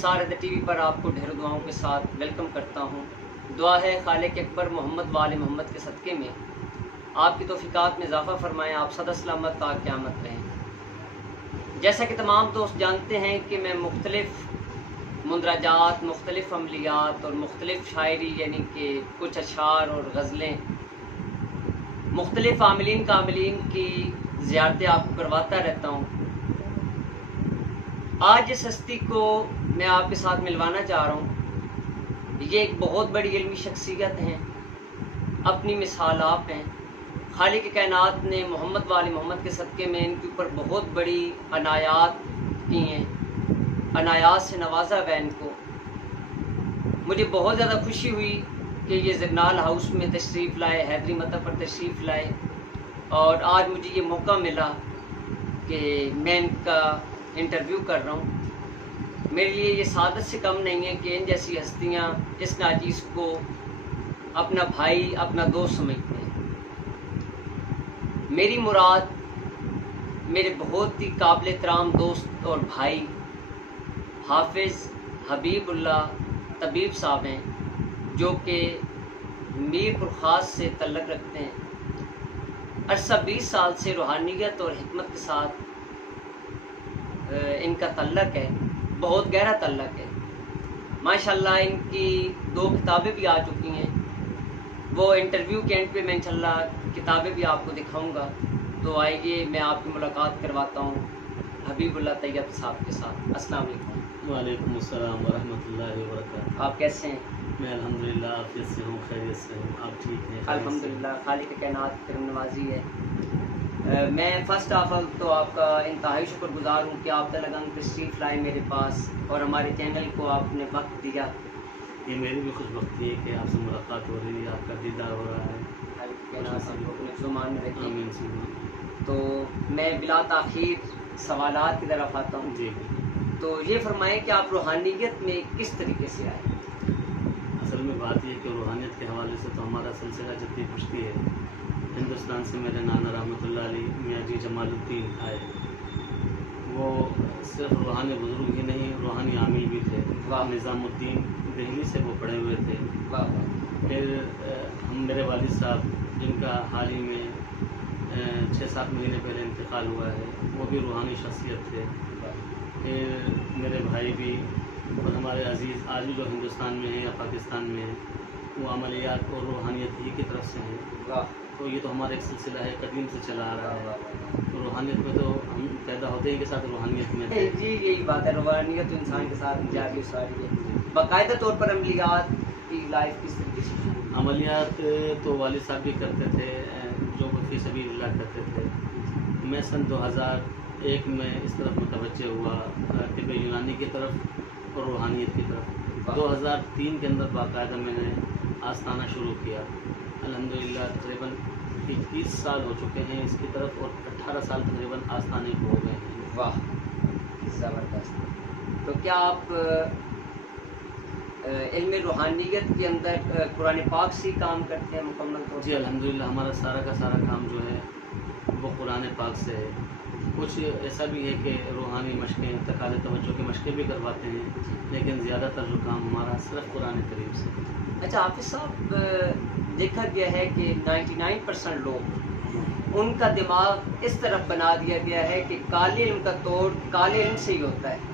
سارد T V پر آپ کو ڈھیر دعاؤں کے ساتھ ویلکم کرتا ہوں۔ دعا ہے خالق اکبر محمد و آل محمد کے صدقے میں آپ کی توفیقات میں اضافہ فرمائیں، آپ صدا سلامت تا قیامت رہیں۔ جیسا کہ تمام دوست جانتے ہیں کہ میں مختلف مندرجات، مختلف عملیات اور مختلف شاعری یعنی کہ کچھ اشعار اور غزلیں مختلف عاملین کاملین کی زیارتیں آپ کو کرواتا رہتا ہوں۔ آج اس ہستی کو میں آپ کے ساتھ ملوانا چاہ رہا ہوں۔ یہ ایک بہت بڑی علمی شخصیت ہیں، اپنی مثال آپ ہیں۔ خالق کائنات نے محمد و آل محمد کے صدقے میں ان کے اوپر بہت بڑی عنایات کی ہیں، عنایات سے نوازا ہے ان کو۔ مجھے بہت زیادہ خوشی ہوئی کہ یہ زرنال ہاؤس میں تشریف لائے، حیدری مطب پر تشریف لائے، اور آج مجھے یہ موقع ملا کہ میں ان کا انٹرویو کر رہا ہوں۔ میرے لیے یہ سعادت سے کم نہیں ہے کہ ان جیسی ہستیاں اس ناچیز کو اپنا بھائی، اپنا دوست سمجھتے ہیں۔ میری مراد میرے بہت ہی قابل احترام دوست اور بھائی حافظ حبیب اللہ طبیب صاحب ہیں، جو کہ میر پرخاص سے تعلق رکھتے ہیں۔ عرصہ 20 سال سے روحانیت اور حکمت کے ساتھ ان کا تعلق ہے، بہت گہرا تعلق ہے۔ ماشاءاللہ ان کی 2 کتابیں بھی آ چکی ہیں، وہ انٹرویو کے اینڈ پہ میں انشاءاللہ کتابیں بھی آپ کو دکھاؤں گا۔ تو آئیے میں آپ کی ملاقات کرواتا ہوں حبیب اللہ طیب صاحب کے ساتھ۔ السلام علیکم۔ وعلیکم السلام ورحمۃ اللہ وبرکاتہ۔ آپ کیسے ہیں؟ میں الحمدللہ عافیت سے ہوں، خیریت سے ہوں۔ آپ ٹھیک ہیں؟ الحمدللہ، خالق کائنات کرم نوازی ہے۔ میں فرسٹ آف آل تو آپ کا انتہائی شکر گزار ہوں کہ آپ دلگنگ تشریف لائے میرے پاس اور ہمارے چینل کو آپ نے وقت دیا۔ یہ میری بھی خوش بختی ہے کہ آپ سے ملاقات ہو رہی ہے، آپ کا دیدار ہو رہا ہے۔ خالق کائنات ہم لوگ نے زمان میں رکھی۔ آمین سی۔ تو میں بلا تاخیر سوالات کی طرف آتا ہوں۔ جی، تو یہ فرمائیں کہ آپ روحانیت میں کس طریقے سے آئے؟ اصل میں بات یہ ہے کہ روحانیت کے حوالے سے تو ہمارا سلسلہ جدی پشتی ہے۔ ہندوستان سے میرے نانا رحمۃ اللہ علیہ میاں جی جمال الدین آئے۔ وہ صرف روحانی بزرگ ہی نہیں، روحانی عامل بھی تھے۔ نظام الدین دہلی سے وہ پڑھے ہوئے تھے۔ پھر میرے والد صاحب جن کا حال ہی میں 6-7 مہینے پہلے انتقال ہوا ہے، وہ بھی روحانی شخصیت تھے۔ پھر میرے بھائی بھی اور ہمارے عزیز آج بھی جو ہندوستان میں ہیں یا پاکستان میں ہیں، وہ عملیات اور روحانیت ہی کی طرف سے ہیں۔ تو یہ تو ہمارا ایک سلسلہ ہے، قدیم سے چلا آ رہا ہے۔ تو روحانیت میں تو ہم پیدا ہوتے ہی کے ساتھ روحانیت میں تھے۔ جی یہی بات ہے، روحانیت انسان کے ساتھ جاری ساری ہے۔ باقاعدہ طور پر عملیات کی لائف کس طریقے سے؟ عملیات تو والد صاحب بھی کرتے تھے، جو فی سبیل اللہ کرتے تھے۔ میں سن 2001 میں اس طرف متوجہ ہوا، طب یونانی کی طرف اور روحانیت کی طرف۔ 2003 کے اندر باقاعدہ میں نے آستانہ شروع کیا۔ الحمدللہ تقریباً 21 سال ہو چکے ہیں اس کی طرف، اور 18 سال تقریباً آستانے کو ہو گئے ہیں۔ واہ، زبردست۔ تو کیا آپ علم روحانیت کے اندر قرآن پاک سے کام کرتے ہیں مکمل طور پر؟ جی الحمدللہ، ہمارا سارا کا سارا کام جو ہے وہ قرآن پاک سے ہے۔ کچھ ایسا بھی ہے کہ روحانی مشقیں، تقاضے توجہ کی مشقیں بھی کرواتے ہیں، لیکن زیادہ تر جو کام ہمارا صرف قرآن کریم سے۔ اچھا حافظ صاحب، دیکھا گیا ہے کہ 99% لوگ ان کا دماغ اس طرف بنا دیا گیا ہے کہ کالے علم کا توڑ کالے علم سے ہی ہوتا ہے۔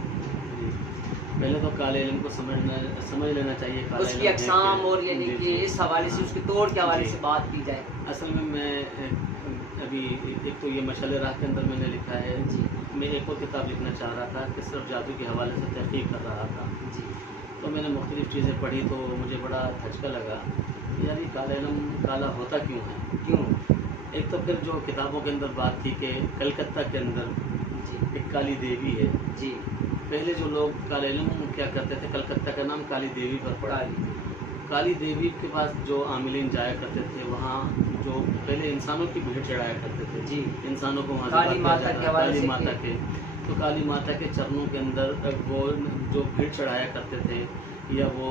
پہلے تو کالے علم کو سمجھ لینا چاہیے، اس کی اقسام اور یعنی کہ اس حوالے سے، اس کے توڑ کے حوالے سے بات کی جائے۔ اصل میں ابھی ایک تو یہ مشعل راہ کے اندر میں نے لکھا ہے، میں ایک اور کتاب لکھنا چاہ رہا تھا کہ صرف جادو کے حوالے سے تحقیق کر رہا تھا۔ تو میں نے مختلف چیزیں پڑھی تو مجھے بڑا دھچکا لگا، یار یہ کالا علم کالا ہوتا کیوں ہے؟ کیوں؟ ایک تو پھر جو کتابوں کے اندر بات تھی کہ کلکتہ کے اندر ایک کالی دیوی ہے۔ جی، پہلے جو لوگ کالے علم کیا کرتے تھے، کلکتہ کا نام کالی دیوی پر پڑا۔ کالی دیوی کے پاس جو عاملین جایا کرتے تھے، وہاں جو پہلے انسانوں کی بھیڑ چڑھایا کرتے تھے، جی، انسانوں کو وہاں کالی ماتا کے حوالے سے، کالی ماتا کے، تو کالی ماتا کے چرنوں کے اندر وہ جو بھیڑ چڑھایا کرتے تھے یا وہ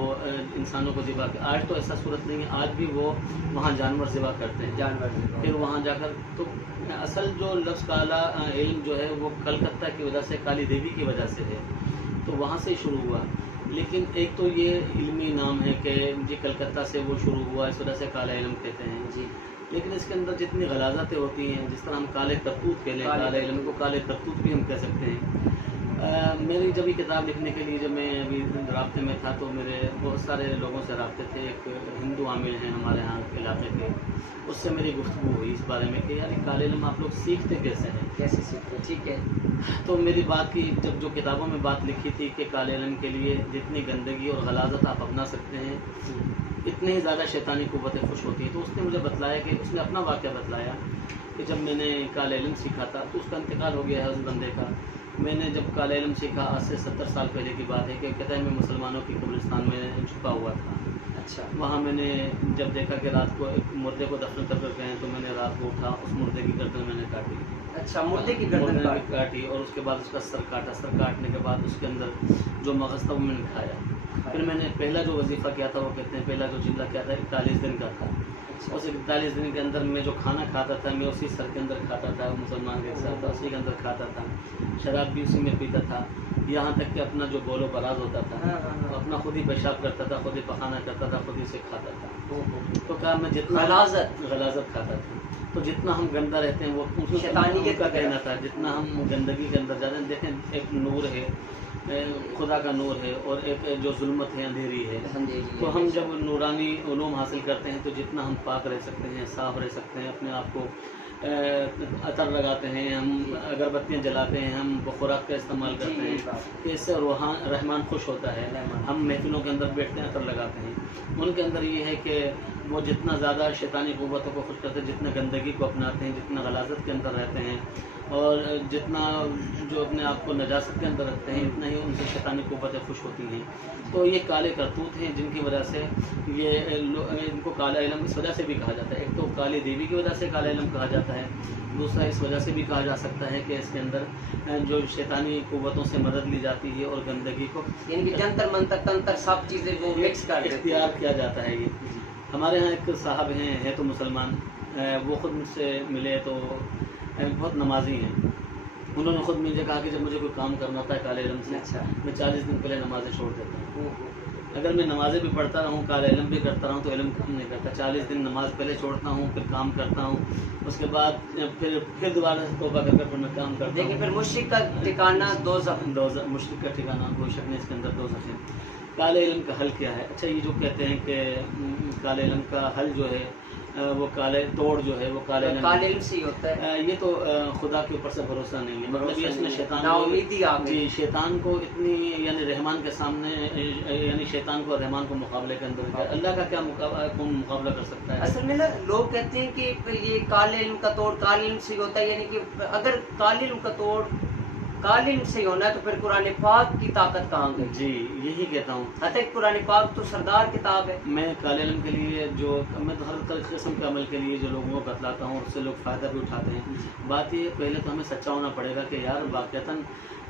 انسانوں کو ذبح کر، آج تو ایسا صورت نہیں ہے، آج بھی وہ وہاں جانور ذبح کرتے ہیں، جانور پھر وہاں جا کر۔ تو اصل جو لفظ کالا علم جو ہے وہ کلکتہ کی وجہ سے، کالی دیوی کی وجہ سے ہے، تو وہاں سے شروع ہوا۔ لیکن ایک تو یہ علمی نام ہے کہ جی کلکتہ سے وہ شروع ہوا، اس وجہ سے کالا علم کہتے ہیں جی، لیکن اس کے اندر جتنی غلاظتیں ہوتی ہیں، جس طرح ہم کالے کرتوت کہہ لیں، کالے علم کو کالے کرتوت بھی ہم کہہ سکتے ہیں۔ میری جب یہ کتاب لکھنے کے لیے جب میں ابھی رابطے میں تھا تو میرے بہت سارے لوگوں سے رابطے تھے، ایک ہندو عامل ہیں ہمارے ہاں علاقے کے، اس سے میری گفتگو ہوئی اس بارے میں کہ یار کالے علم آپ لوگ سیکھتے کیسے ہیں، کیسے سیکھتے؟ ٹھیک ہے، تو میری بات کی جب جو کتابوں میں بات لکھی تھی کہ کالے علم کے لیے جتنی گندگی اور غلاظت آپ اپنا سکتے ہیں اتنی ہی زیادہ شیطانی قوتیں خوش ہوتی ہیں، تو اس نے مجھے بتلایا کہ اس نے اپنا واقعہ بتلایا کہ جب میں نے کالے علم سیکھا تھا تو اس کا انتقال ہو گیا ہے اس بندے کا۔ میں نے جب کالے علم سیکھا آج سے 70 سال پہلے کی بات ہے کہ کہتا ہے میں مسلمانوں کی قبرستان میں چھپا ہوا تھا، اچھا، وہاں میں نے جب دیکھا کہ رات کو ایک مردے کو دفن کر گئے تو میں نے رات کو اٹھا، اس مردے کی گردن میں نے کاٹی، اچھا، مردے کی گردن کاٹی اور اس کے بعد اس کا سر کاٹا، سر کاٹنے کے بعد اس کے اندر جو مغز تھا وہ میں نے کھایا۔ پھر میں نے پہلا جو وظیفہ کیا تھا وہ کہتے ہیں پہلا جو جملہ کیا تھا 41 دن کا تھا، اس 41 دن کے اندر میں جو کھانا کھاتا تھا میں اسی سر کے اندر کھاتا تھا، مسلمان کے ساتھ تھا اسی کے اندر کھاتا تھا، شراب بھی اسی میں پیتا تھا، یہاں تک کہ اپنا جو بول و براز ہوتا تھا اپنا خود ہی پیشاب کرتا تھا، خود ہی پخانہ کرتا تھا، خود ہی سے کھاتا تھا۔ تو کہا میں جتنا غلاظت کھاتا تھا تو جتنا ہم گندہ رہتے ہیں وہ شیطانی کا کہنا تھا، جتنا ہم گندگی کے اندر جاتے ہیں، دیکھیں ایک نور ہے، خدا کا نور ہے اور ایک جو ظلمت ہے اندھیری ہے، تو ہم جب نورانی علوم حاصل کرتے ہیں تو جتنا ہم پاک رہ سکتے ہیں، صاف رہ سکتے ہیں، اپنے آپ کو عطر لگاتے ہیں، ہم اگربتیاں جلاتے ہیں، ہم بخوراک کا استعمال کرتے ہیں کہ اس سے رحمان خوش ہوتا ہے۔ ہم محفلوں کے اندر بیٹھتے ہیں، عطر لگاتے ہیں، ان کے اندر یہ ہے کہ وہ جتنا زیادہ شیطانی قوتوں کو خوش کرتے ہیں، جتنا گندگی کو اپناتے ہیں، جتنا غلاظت کے اندر رہتے ہیں اور جتنا جو اپنے آپ کو نجاست کے اندر رکھتے ہیں اتنا ہی ان سے شیطانی قوتیں خوش ہوتی ہیں۔ تو یہ کالے کرتوت ہیں جن کی وجہ سے یہ ان کو کالا علم اس وجہ سے بھی کہا جاتا ہے، ایک تو کالی دیوی کی وجہ سے کالا علم کہا جاتا ہے، دوسرا اس وجہ سے بھی کہا جا سکتا ہے کہ اس کے اندر جو شیطانی قوتوں سے مدد لی جاتی ہے اور گندگی کو یعنی کہ جنتر منتر تنتر سب چیزیں وہ مکس کر اختیار کیا جاتا ہے۔ یہ ہمارے ہاں ایک صاحب ہیں تو مسلمان، وہ خود مجھ سے ملے تو بہت نمازی ہیں، انہوں نے خود مجھے کہا کہ جب مجھے کوئی کام کرنا ہوتا ہے کالے علم سے میں 40 دن پہلے نمازیں چھوڑ دیتا ہوں، اگر میں نمازیں بھی پڑھتا رہوں کالے علم بھی کرتا رہوں تو علم کام نہیں کرتا، 40 دن نماز پہلے چھوڑتا ہوں پھر کام کرتا ہوں، اس کے بعد پھر دوبارہ سے توبہ کر پھر میں کام کرتا ہوں۔ دیکھیں پھر مشرک کا ٹھکانہ دوزخ، مشرک کا ٹھکانہ کوئی شک نہیں، اس کے اندر دوزخ ہے۔ کالے علم کا حل کیا ہے؟ اچھا یہ جو کہتے ہیں کہ کالے علم کا حل جو ہے وہ کالے توڑ جو ہے وہ کالے علم سے ہی ہوتا ہے، یہ تو خدا کے اوپر سے بھروسہ نہیں ہے، مطلب یہ اس نے شیطان کو اتنی یعنی رحمان کے سامنے یعنی شیطان کو رحمان کو مقابلے کے اندر، اللہ کا کیا مقابلہ کر سکتا ہے؟ اصل میں لوگ کہتے ہیں کہ یہ کالے علم کا توڑ کالے علم سے ہوتا ہے، یعنی کہ اگر کالے علم کا توڑ کالے علم سے ہونا ہے تو پھر قرآن پاک کی طاقت کہاں گئی؟ جی یہی کہتا ہوں، حتیٰ قرآن پاک تو سردار کتاب ہے۔ میں کالے علم کے لیے میں تو ہر قسم کے عمل کے لیے جو لوگوں کو بتلاتا ہوں اس سے لوگ فائدہ بھی اٹھاتے ہیں۔ بات یہ پہلے تو ہمیں سچا ہونا پڑے گا کہ یار واقعتاً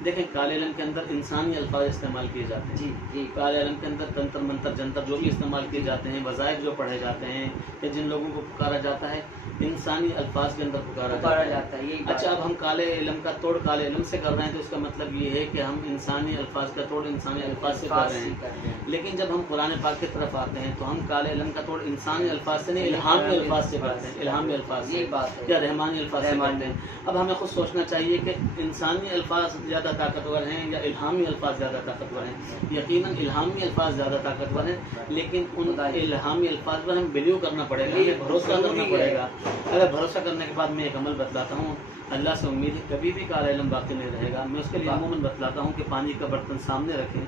دیکھیں کالے علم کے اندر انسانی الفاظ استعمال کیے جاتے ہیں، جی کالے علم کے اندر تنتر منتر جنتر جو بھی استعمال کیے جاتے ہیں، وظائف جو پڑھے جاتے ہیں یا جن لوگوں کو پکارا جاتا ہے انسانی الفاظ کے اندر پکارا جاتا ہے۔ اچھا اب ہم کالے علم کا توڑ کالے علم سے کر رہے ہیں تو اس کا مطلب یہ ہے کہ ہم انسانی الفاظ کا توڑ انسانی الفاظ سے کر رہے ہیں، لیکن جب ہم قرآن پاک کی طرف آتے ہیں تو ہم کالے علم کا توڑ انسانی الفاظ سے نہیں الہامی الفاظ سے کرتے ہیں، الہامی الفاظ سے یا رحمانی الفاظ سے کرتے ہیں۔ اب ہمیں خود سوچنا چاہیے کہ انسانی الفاظ زیادہ طاقتور ہیں یا الہامی الفاظ زیادہ طاقتور ہیں؟ یقیناً الہامی الفاظ زیادہ طاقتور ہیں، لیکن ان الہامی الفاظ پر ہم بلیو کرنا پڑے گا، ہمیں بھروسہ کرنا پڑے گا۔ اگر بھروسہ کرنے کے بعد میں ایک عمل بتلاتا ہوں، اللہ سے امید ہے کبھی بھی کالا علم باقی نہیں رہے گا، میں اس کے لیے عموماً بتلاتا ہوں کہ پانی کا برتن سامنے رکھیں،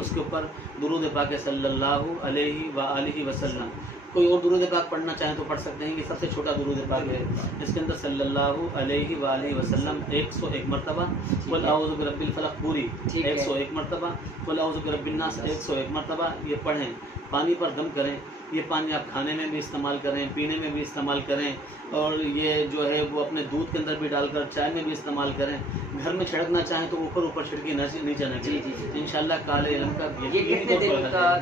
اس کے اوپر درود پاک صلی اللہ علیہ وآلہ وسلم، کوئی اور درود پاک پڑھنا چاہیں تو پڑھ سکتے ہیں، یہ سب سے چھوٹا درود پاک ہے، اس کے اندر صلی اللہ علیہ وآلہ وسلم 101 مرتبہ، قل اعوذ برب الفلق پوری 101 مرتبہ، قل اعوذ برب الناس 101 مرتبہ یہ پڑھیں، پانی پر دم کریں۔ یہ پانی آپ کھانے میں بھی استعمال کریں، پینے میں بھی استعمال کریں، اور یہ جو ہے وہ اپنے دودھ کے اندر بھی ڈال کر چائے میں بھی استعمال کریں، گھر میں چھڑکنا چاہیں تو اوپر چھڑکی نیچے نہ گرے۔ انشاءاللہ کالے علم کا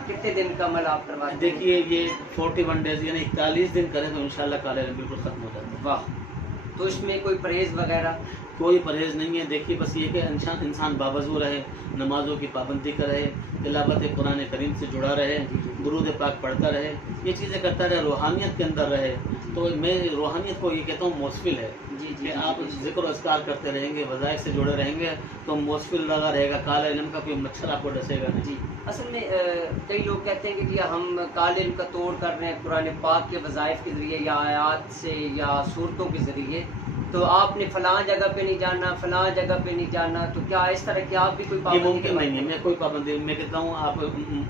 کتنے دن کا عمل آپ کرواتے ہیں؟ دیکھیے یہ 41 ڈیز یعنی 41 دن کریں تو انشاءاللہ کالے علم بالکل ختم ہو جاتا ہے۔ واہ، تو اس میں کوئی پرہیز وغیرہ؟ کوئی پرہیز نہیں ہے. دیکھیے بس یہ کہ انسان باوضو رہے, نمازوں کی پابندی کرے, تلاوت قرآن کریم سے جڑا رہے, درود پاک پڑھتا رہے, یہ چیزیں کرتا رہے, روحانیت کے اندر رہے. تو میں روحانیت کو یہ کہ موصفل ہے کہ آپ ذکر و اذکار کرتے رہیں گے, وظائف سے جڑے رہیں گے تو موصفل لگا رہے گا, کالے علم کا کوئی مچھر آپ کو ڈسے گا نہیں. اصل میں کئی لوگ کہتے ہیں کہ جی ہم کالے علم کا توڑ کر رہے ہیں قرآن پاک کے وظائف کے ذریعے یا آیات سے یا صورتوں کے ذریعے, تو آپ نے فلاں جگہ پہ نہیں جانا, فلاں جگہ پہ نہیں جانا, تو کیا اس طرح کی آپ بھی کوئی یہ ممکن نہیں ہے. میں کوئی پابندی, میں کہتا ہوں آپ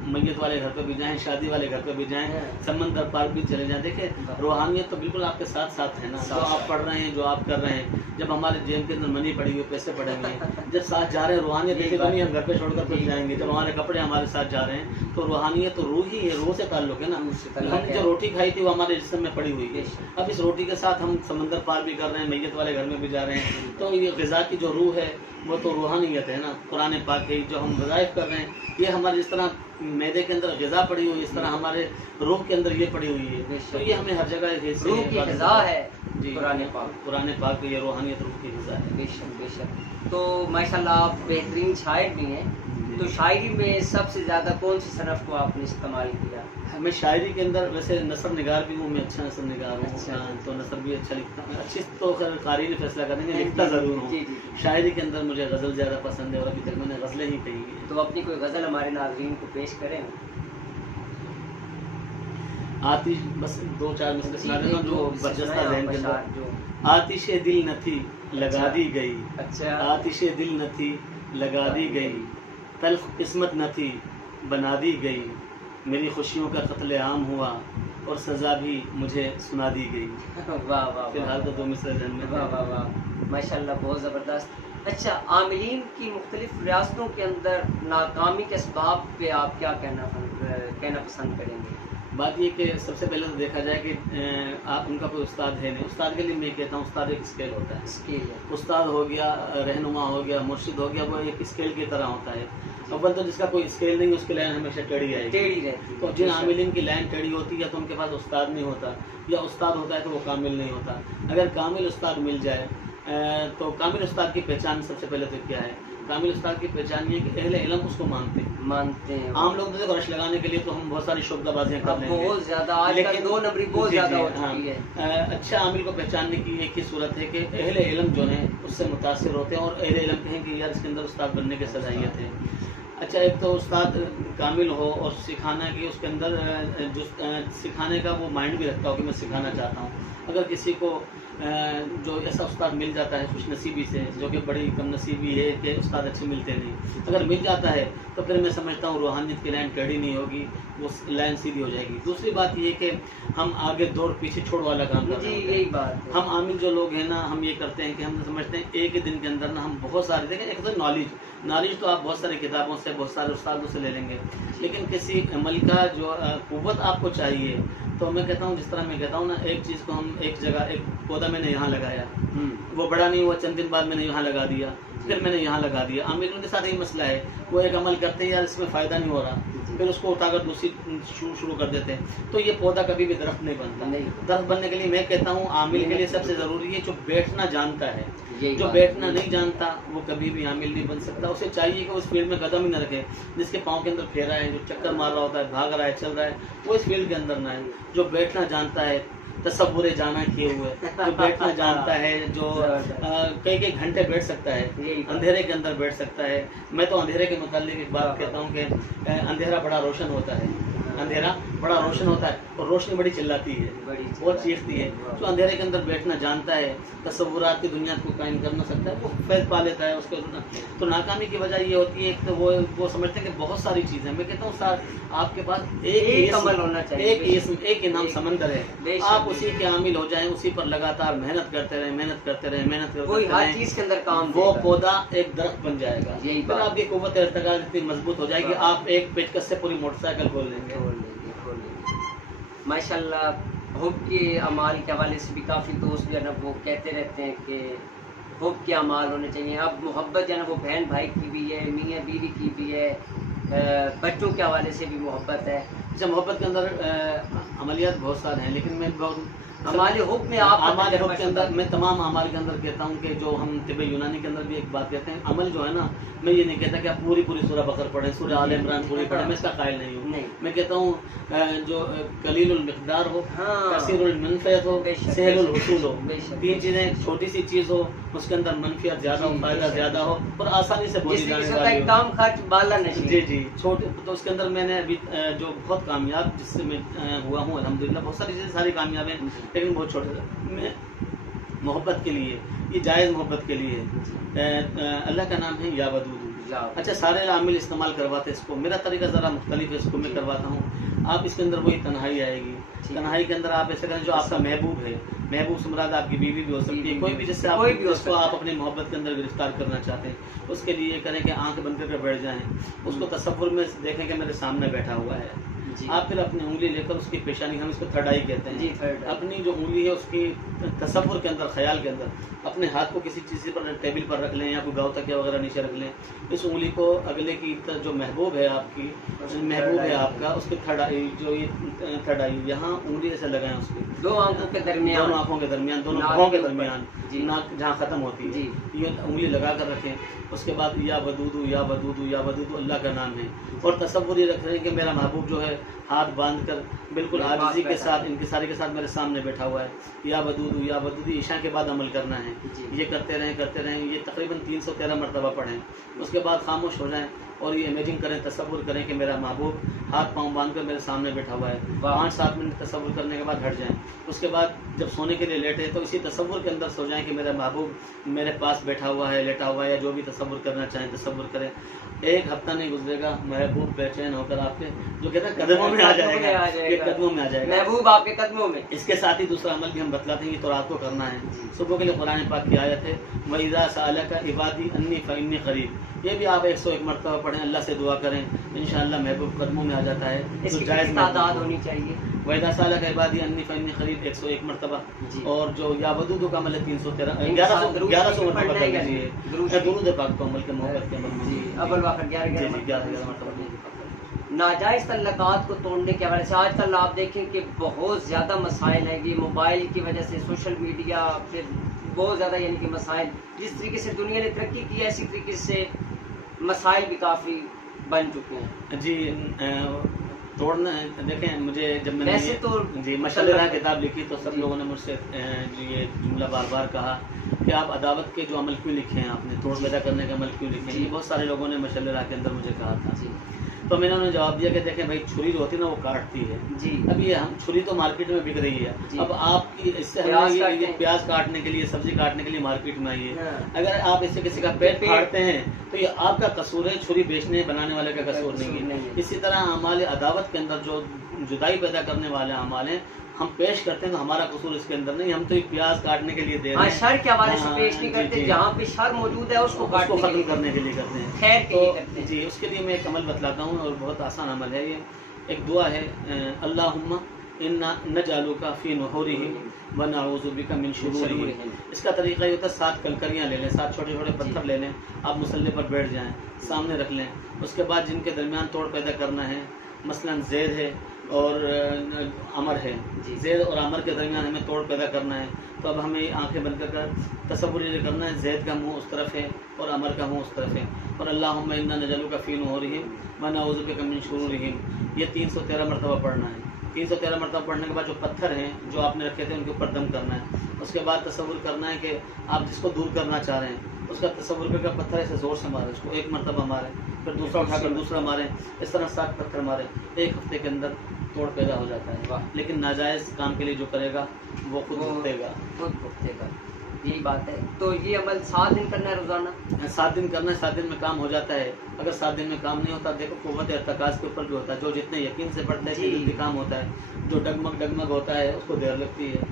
میت والے گھر پہ بھی جائیں, شادی والے گھر پہ بھی جائیں, سمندر پار بھی چلے جائیں. دیکھیں روحانیت تو بالکل آپ کے ساتھ ساتھ ہے نا, جو آپ پڑھ رہے ہیں, جو آپ کر رہے ہیں. جب ہمارے جیب کے اندر منی پڑی ہوئی, پیسے پڑے ہوئے ہیں, جب ساتھ جا رہے ہیں, روحانیت ایسی تو نہیں ہم گھر پہ چھوڑ کر پھر جائیں گے. جب ہمارے کپڑے ہمارے ساتھ جا رہے ہیں تو روحانیت تو روح ہی ہے, روح سے تعلق ہے نا. ہم نے جو روٹی کھائی تھی وہ ہمارے جسم میں پڑی ہوئی ہے. اب اس روٹی کے ساتھ ہم سمندر پار بھی کر رہے ہیں, میت والے گھر میں بھی جا رہے ہیں, تو یہ غذا کی جو روح ہے وہ تو روحانیت ہے نا. قرآن پاک ہے, جو ہم وظائف کر رہے ہیں یہ ہمارے جس طرح معدے کے اندر غذا پڑی ہوئی ہے, اس طرح ہمارے روح کے اندر یہ پڑی ہوئی ہے. تو یہ ہمیں ہر جگہ روح کی غذا ہے. جی قرآن پاک یہ روحانیت روح کی غذا ہے. بے شک بے شک. تو ماشاءاللہ آپ بہترین شاعر بھی ہیں, تو شاعری میں سب سے زیادہ کون سی صنف کو آپ نے استعمال کیا؟ میں شاعری کے اندر ویسے نثر نگار بھی ہوں, میں اچھا نثر نگار ہوں, تو نثر بھی اچھا لکھتا ہوں. اچھی تو قاری نے فیصلہ کریں گے, لکھتا ضرور ہوں. شاعری کے اندر مجھے غزل زیادہ پسند ہے, اور ابھی تک میں نے غزلیں ہی کہی ہیں. تو اپنی کوئی غزل ہمارے ناظرین کو پیش کریں. آتش, بس دو چار میں سنا دیتا ہوں جو برجستہ ذہن کے اندر. آتش دل نہ تھی لگا دی گئی, آتش دل نہ تھی لگا دی گئی, تلخ قسمت نہ تھی بنا دی گئی, میری خوشیوں کا قتل عام ہوا اور سزا بھی مجھے سنا دی گئی. واہ واہ, فی الحال تو دو مصرع ذہن میں. واہ واہ واہ, ماشاءاللہ بہت زبردست. اچھا, عاملین کی مختلف ریاستوں کے اندر ناکامی کے اسباب پہ آپ کیا کہنا پسند کریں گے؟ بات یہ کہ سب سے پہلے تو دیکھا جائے کہ آپ ان کا کوئی استاد ہے نہیں. استاد کے لیے میں کہتا ہوں استاد ایک اسکیل ہوتا ہے. اسکیل ہے, استاد ہو گیا, رہنما ہو گیا, مرشد ہو گیا, وہ ایک اسکیل کی طرح ہوتا ہے. اول تو جس کا کوئی اسکیل نہیں, اس کی لائن ہمیشہ ٹیڑھی آئے گی. تو جن عاملین کی لائن ٹیڑھی ہوتی ہے یا تو ان کے پاس استاد نہیں ہوتا, یا استاد ہوتا ہے تو وہ کامل نہیں ہوتا. اگر کامل استاد مل جائے تو کامل استاد کی پہچان سب سے پہلے تو کیا ہے؟ کامل استاد کی پہچان یہ کہ اہل علم اس کو مانتے ہیں. عام لوگ تو رش لگانے کے لیے تو ہم بہت ساری شعبہ بازیاں کر رہے ہیں, بہت زیادہ, لیکن دو نمبری بہت زیادہ ہو چکی ہے. اچھا عامل کو پہچاننے کی ایک ہی صورت ہے کہ اہل علم جو ہیں اس سے متاثر ہوتے ہیں, اور اہل علم کہیں کہ یار اس کے اندر استاد بننے کی صلاحیت ہے. اچھا, ایک تو استاد کامل ہو اور سکھانا کی اس کے اندر جو سکھانے کا وہ مائنڈ بھی رکھتا ہو کہ میں سکھانا چاہتا ہوں. اگر کسی کو جو ایسا استاد مل جاتا ہے خوش نصیبی سے, جو کہ بڑی کم نصیبی ہے کہ استاد اچھے ملتے نہیں, اگر مل جاتا ہے تو پھر میں سمجھتا ہوں روحانیت کی لائن ٹیڑھی نہیں ہوگی, وہ لائن سیدھی ہو جائے گی. دوسری بات یہ کہ ہم آگے دوڑ پیچھے چھوڑ والا کام کرتے ہیں. یہی بات, ہم عامل جو لوگ ہیں نا, ہم یہ کرتے ہیں کہ ہم سمجھتے ہیں ایک ہی دن کے اندر نا ہم بہت سارے, دیکھیں ایک تو نالج تو آپ بہت ساری کتابوں سے, بہت سارے استادوں سے لے لیں گے, لیکن کسی عمل کا جو قوت آپ کو چاہیے, تو میں کہتا ہوں جس طرح میں کہتا ہوں نا, ایک چیز کو ہم ایک جگہ, ایک پودا میں نے یہاں لگایا, وہ بڑا نہیں ہوا, چند دن بعد میں نے یہاں لگا دیا, پھر میں نے یہاں لگا دیا. عاملوں کے ساتھ یہی مسئلہ ہے, وہ ایک عمل کرتے ہیں یار اس میں فائدہ نہیں ہو رہا, پھر اس کو اٹھا کر دوسری شروع کر دیتے ہیں, تو یہ پودا کبھی بھی درخت نہیں بنتا. درخت بننے کے لیے میں کہتا ہوں عامل کے لیے سب سے ضروری ہے جو بیٹھنا جانتا ہے. جو بیٹھنا نہیں جانتا وہ کبھی بھی عامل نہیں بن سکتا. اسے چاہیے کہ اس فیلڈ میں قدم ہی نہ رکھے. جس کے پاؤں کے اندر پھیرا ہے, جو چکر مار رہا ہوتا ہے, بھاگ رہا ہے, چل رہا ہے, وہ اس فیلڈ کے اندر نہ ہے. جو بیٹھنا جانتا ہے, تصور جانا کیے ہوئے, جو بیٹھنا جانتا ہے, جو کئی گھنٹے بیٹھ سکتا ہے, اندھیرے کے اندر بیٹھ سکتا ہے. میں تو اندھیرے کے متعلق ایک بات کہتا ہوں کہ اندھیرا بڑا روشن ہوتا ہے, اندھیرا بڑا روشن ہوتا ہے, اور روشنی بڑی چلاتی ہے, بہت چیختی ہے. جو اندھیرے کے اندر بیٹھنا جانتا ہے, تصورات کی دنیا کو قائم کر نہ سکتا ہے, وہ فیض پا لیتا ہے. اس کو تو ناکامی کی وجہ یہ ہوتی ہے کہ وہ سمجھتے ہیں کہ بہت ساری چیزیں. میں کہتا ہوں آپ کے پاس ایک عمل ہونا چاہیے, ایک انعام سمندر ہے, آپ اسی کے عامل ہو جائیں, اسی پر لگاتار محنت کرتے رہیں, محنت کرتے رہیں, ہر چیز کے اندر کام, وہ پودا ایک درخت بن جائے گا. پھر آپ کی قوت ارتقاء اتنی مضبوط ہو جائے گی, آپ ایک پیچکس سے پوری موٹر سائیکل کھول لیں گے. ماشاءاللہ, حب کے اعمال کے حوالے سے بھی کافی دوست جو ہے نا وہ کہتے رہتے ہیں کہ حب کے اعمال ہونے چاہیے. اب محبت جو ہے نا وہ بہن بھائی کی بھی ہے, میاں بیوی کی بھی ہے, بچوں کے حوالے سے بھی محبت ہے. جب محبت کے اندر عملیات بہت سارے ہیں, لیکن میں ہمارے حکم میں آپ ہمارے حکم کے اندر میں تمام اعمال کے اندر کہتا ہوں کہ جو ہم طب یونانی کے اندر بھی ایک بات کہتے ہیں، عمل جو ہے نا، میں یہ نہیں کہتا کہ آپ پوری سورہ بقرہ پڑھیں، سورہ آل عمران پوری پڑھیں، میں اس کا قائل نہیں ہوں. میں کہتا ہوں جو قلیل المقدار ہو، کثیر المنفعت ہو، سہل الحصول ہو، تین چیزیں، چھوٹی سی چیز ہو اس کے اندر منفعت زیادہ ہو، فائدہ زیادہ ہو اور آسانی سے بولی جانے والی ہو. کام خرچ بالا نہیں. جی چھوٹے، تو اس کے اندر میں نے ابھی جو بہت کامیاب جس سے میں ہوا ہوں الحمدللہ، بہت ساری چیزیں ساری کامیاب ہیں لیکن بہت چھوٹے. میں محبت کے لیے، یہ جائز محبت کے لیے، اللہ کا نام ہے یا ودود. اچھا سارے عامل استعمال کرواتے اس کو، میرا طریقہ ذرا مختلف ہے، اس کو میں کرواتا ہوں. آپ اس کے اندر وہی تنہائی آئے گی، تنہائی کے اندر آپ ایسے کریں جو آپ کا محبوب ہے، محبوب سے مراد آپ کی بیوی بھی ہو سکتی ہے، کوئی بھی جس سے آپ جس کو آپ اپنی محبت کے اندر گرفتار کرنا چاہتے ہیں. اس کے لیے یہ کریں کہ آنکھ بند کر کے بیٹھ جائیں، اس کو تصور میں دیکھیں کہ میرے سامنے بیٹھا ہوا ہے. آپ پھر اپنی انگلی لے کر اس کی پیشانی، ہم اس کو تھرڈ آئی کہتے ہیں، اپنی جو انگلی ہے اس کی تصور کے اندر، خیال کے اندر اپنے ہاتھ کو کسی چیز پر ٹیبل پر رکھ لیں یا کوئی گاؤ تکیا وغیرہ نیچے رکھ لیں. اس انگلی کو اگلے کی جو محبوب ہے آپ کی، محبوب ہے آپ کا، اس کی تھرڈ آئی، جو یہ تھرڈ آئی یہاں انگلی ایسے لگائیں اس کی دو آنکھوں کے درمیان، دونوں آنکھوں کے درمیان، دونوں آنکھوں کے درمیان، ناک جہاں ختم ہوتی ہے یہ انگلی لگا کر رکھیں. اس کے بعد یا ودودو یا ودودو یا ودودو اللہ کا نام ہے، اور تصور یہ رکھ رہے ہیں کہ میرا محبوب جو ہے ہاتھ باندھ کر بالکل عاجزی کے ساتھ، انکساری کے ساتھ میرے سامنے بیٹھا ہوا ہے. یا ودودو یا ودودو عشاء کے بعد عمل کرنا ہے. یہ کرتے رہیں، یہ تقریباً 313 مرتبہ پڑھیں. اس کے بعد خاموش ہو جائیں اور یہ امیجنگ کریں، تصور کریں کہ میرا محبوب ہاتھ پاؤں باندھ کر میرے سامنے بیٹھا ہوا ہے. 5-7 منٹ تصور کرنے کے بعد ہٹ جائیں. اس کے بعد جب سونے کے لیے لیٹے تو اسی تصور کے اندر سو جائیں کہ میرا محبوب میرے پاس بیٹھا ہوا ہے، لیٹا ہوا ہے، یا جو بھی تصور کرنا چاہیں تصور کریں. 1 ہفتہ نہیں گزرے گا، محبوب بے چین ہو کر آپ کے جو کہتے ہیں قدموں میں آ جائے گا، یہ قدموں میں آ جائے گا، محبوب آپ کے قدموں میں. اس کے ساتھ ہی دوسرا عمل بھی ہم بتلاتے ہیں، یہ تو رات کو کرنا ہے. صبح کے لیے قرآن پاک کی آیت ہے وَإِذَا سَأَلَكَ عِبَادِي أَنِّي فَإِنِّي قَرِيبٌ. یہ بھی آپ 101 مرتبہ پڑھیں، اللہ سے دعا کریں، انشاءاللہ محبوب قدموں میں آ جاتا ہے. اس کی تعداد ہونی چاہیے. وَإِذَا سَأَلَكَ عِبَادِي أَنِّي فَإِنِّي قَرِيبٌ 101 مرتبہ. اور جو یا ودود کا عمل ہے 1100 مرتبہ کر لیجیے. درود پاک کو عمل کے محبت کے عمل اول واقع 11 مرتبہ. ناجائز تعلقات کو توڑنے کے حوالے سے آج کل آپ دیکھیں کہ بہت زیادہ مسائل ہیں. یہ موبائل کی وجہ سے، سوشل میڈیا، پھر بہت زیادہ یعنی کہ مسائل، جس طریقے سے دنیا نے ترقی کی ہے اسی طریقے سے مسائل بھی کافی بن چکے ہیں. جی توڑنا دیکھیں، مجھے جب میں نے ویسے تو مشورہ کتاب لکھی تو سب لوگوں نے مجھ سے یہ جملہ بار بار کہا کہ آپ عداوت کے جو عمل کیوں لکھے ہیں، آپ نے توڑ پیدا کرنے کے عمل کیوں لکھے ہیں. یہ بہت سارے لوگوں نے مشورہ کے اندر مجھے کہا تھا. تو میں نے انہیں جواب دیا کہ دیکھیں بھائی، چھری جو ہوتی ہے نا وہ کاٹتی ہے. اب یہ ہم چھری تو مارکیٹ میں بک رہی ہے. اب آپ کی اس سے پیاز کاٹنے کے لیے، سبزی کاٹنے کے لیے مارکیٹ میں آئی ہے. اگر آپ اس سے کسی کا پیٹ پھاڑتے ہیں تو یہ آپ کا قصور ہے، چھری بیچنے بنانے والے کا قصور نہیں ہے. اسی طرح اعمال عداوت کے اندر جو جدائی پیدا کرنے والے اعمال ہیں ہم پیش کرتے ہیں تو ہمارا قصور اس کے اندر نہیں. ہم تو ایک پیاز کاٹنے کے لیے دے رہے ہیں، شر کے حوالے سے پیش نہیں کرتے. جہاں پہ شر موجود ہے اس کو ختم کرنے کے لیے کرتے ہیں. خیر کے لیے کرتے ہیں. جی اس کے لیے میں ایک عمل بتلاتا ہوں اور بہت آسان عمل ہے. یہ ایک دعا ہے، اللہم انا نجعلک فی نحورہم ونعوذ بک من شرورہم. اس کا طریقہ یہ ہوتا ہے 7 کنکریاں لے لیں، 7 چھوٹے چھوٹے پتھر لے لیں، آپ مصلی پر بیٹھ جائیں، سامنے رکھ لیں. اس کے بعد جن کے درمیان توڑ پیدا کرنا ہے، مثلا زید ہے اور عمر ہے، زید اور عمر کے درمیان ہمیں توڑ پیدا کرنا ہے. تو اب ہمیں آنکھیں بند کر تصور یہ کرنا ہے زید کا منہ اس طرف ہے اور عمر کا منہ اس طرف ہے. اور اللہم انا نجعلک فی نحورہم ونعوذ بک من شرورہم، یہ 313 مرتبہ پڑھنا ہے. 313 مرتبہ پڑھنے کے بعد جو پتھر ہیں جو آپ نے رکھے تھے ان کے اوپر دم کرنا ہے. اس کے بعد تصور کرنا ہے کہ آپ جس کو دور کرنا چاہ رہے ہیں اس کا تصور کر کے پتھر ایسے زور سے مارے، اس کو 1 مرتبہ ماریں، پھر دوسرا اٹھا کر دوسرا ماریں، اس طرح 7 پتھر ماریں. 1 ہفتے کے اندر توڑ پیدا ہو جاتا ہے. لیکن ناجائز کام کے لیے جو کرے گا وہ خود بھگتے گا. یہی بات ہے. تو یہ عمل 7 دن کرنا ہے روزانہ. 7 دن کرنا ہے. 7 دن میں کام ہو جاتا ہے. اگر 7 دن میں کام نہیں ہوتا، دیکھو قوت ارتکاز کے اوپر بھی ہوتا ہے. جو جتنے یقین سے پڑھتا ہے جلدی کام ہوتا ہے، جو ڈگمگ ہوتا ہے اس کو دیر لگتی ہے.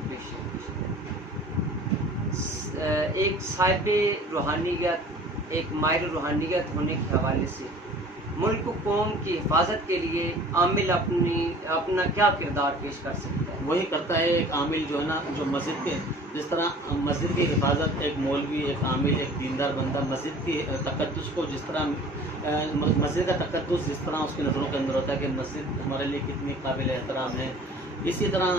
ایک صاحب روحانیت، ایک ماہر روحانیت ہونے کے حوالے سے ملک و قوم کی حفاظت کے لیے عامل اپنا کیا کردار پیش کر سکتا ہے؟ وہی کرتا ہے ایک عامل جو ہے نا، جو مسجد کے، جس طرح مسجد کی حفاظت ایک مولوی، ایک عامل، ایک دیندار بندہ مسجد کی تقدس کو، جس طرح مسجد کا تقدس جس طرح اس کی نظروں کے اندر ہوتا ہے کہ مسجد ہمارے لیے کتنی قابل احترام ہے، اسی طرح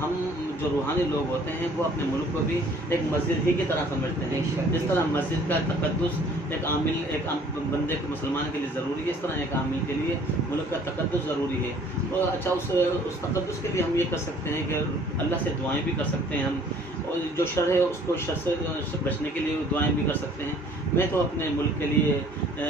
ہم جو روحانی لوگ ہوتے ہیں وہ اپنے ملک کو بھی ایک مسجد ہی کی طرح سمجھتے ہیں. جس طرح مسجد کا تقدس ایک بندے کے مسلمان کے لیے ضروری ہے، اس طرح ایک عامل کے لیے ملک کا تقدس ضروری ہے. تو اچھا اس تقدس کے لیے ہم یہ کر سکتے ہیں کہ اللہ سے دعائیں بھی کر سکتے ہیں ہم، اور جو شر ہے اس کو شر سے بچنے کے لیے دعائیں بھی کر سکتے ہیں. میں تو اپنے ملک کے لیے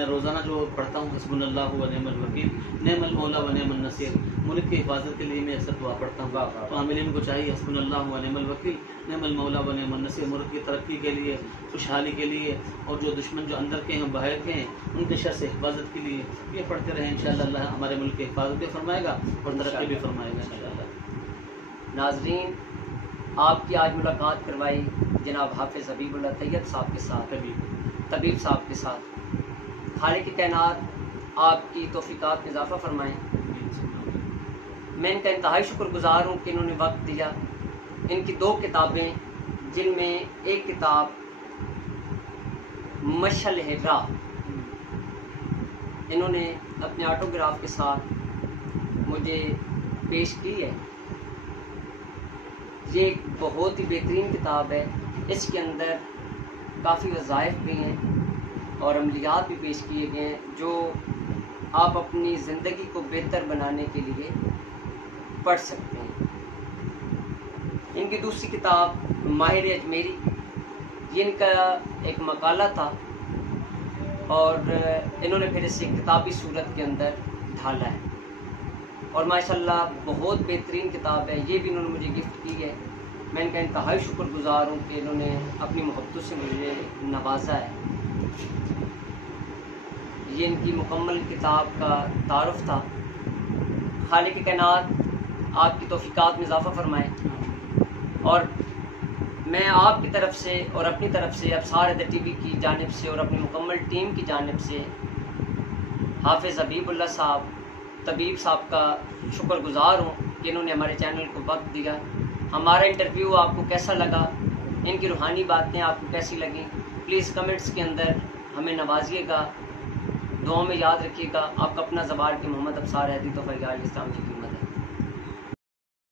روزانہ جو پڑھتا ہوں حسبنا اللہ و نعم الوکیل، نعم المولا و نعم النصیر، ملک کی حفاظت کے لیے میں اکثر دعا پڑھتا ہوں. تو عاملین کو چاہیے حسبنا اللہ و نعم الوکیل، نعم المولا و نعم النصیر، ملک کی ترقی کے لیے، خوشحالی کے لیے، اور جو دشمن جو اندر کے ہیں باہر کے ہیں ان کے شر سے حفاظت کے لیے یہ پڑھتے رہیں. انشاءاللہ اللہ ہمارے ملک کی حفاظت بھی فرمائے گا اور ترقی بھی فرمائے گا انشاءاللہ. ناظرین، آپ کی آج ملاقات کروائی جناب حافظ حبیب اللہ طیب صاحب کے ساتھ، طبیب صاحب کے ساتھ. خالق کائنات آپ کی توفیقات میں اضافہ فرمائیں. میں ان کا انتہائی شکر گزار ہوں کہ انہوں نے وقت دیا. ان کی 2 کتابیں، جن میں ایک کتاب مشعل راہ انہوں نے اپنے آٹوگراف کے ساتھ مجھے پیش کی ہے. یہ ایک بہت ہی بہترین کتاب ہے. اس کے اندر کافی وظائف بھی ہیں اور عملیات بھی پیش کیے گئے ہیں جو آپ اپنی زندگی کو بہتر بنانے کے لیے پڑھ سکتے ہیں. ان کی دوسری کتاب ماہر اجمیری، یہ ان کا ایک مقالہ تھا اور انہوں نے پھر اسے کتابی صورت کے اندر ڈھالا ہے اور ماشاءاللہ بہت بہترین کتاب ہے. یہ بھی انہوں نے مجھے گفٹ کی ہے. میں ان کا انتہائی شکر گزار ہوں کہ انہوں نے اپنی محبتوں سے مجھے نوازا ہے. یہ ان کی مکمل کتاب کا تعارف تھا. خالق کائنات آپ کی توفیقات میں اضافہ فرمائیں، اور میں آپ کی طرف سے اور اپنی طرف سے ابصار حیدر ٹی وی کی جانب سے اور اپنی مکمل ٹیم کی جانب سے حافظ حبیب اللہ صاحب طبیب صاحب کا شکر گزار ہوں کہ انہوں نے ہمارے چینل کو وقت دیا. ہمارا انٹرویو آپ کو کیسا لگا، ان کی روحانی باتیں آپ کو کیسی لگیں، پلیز کمنٹس کے اندر ہمیں نوازیے گا. دعاؤں میں یاد رکھیے گا. آپ کا اپنا زبار کے محمد ابصار حیدری تو فیاض اسلام کی قیمت ہے.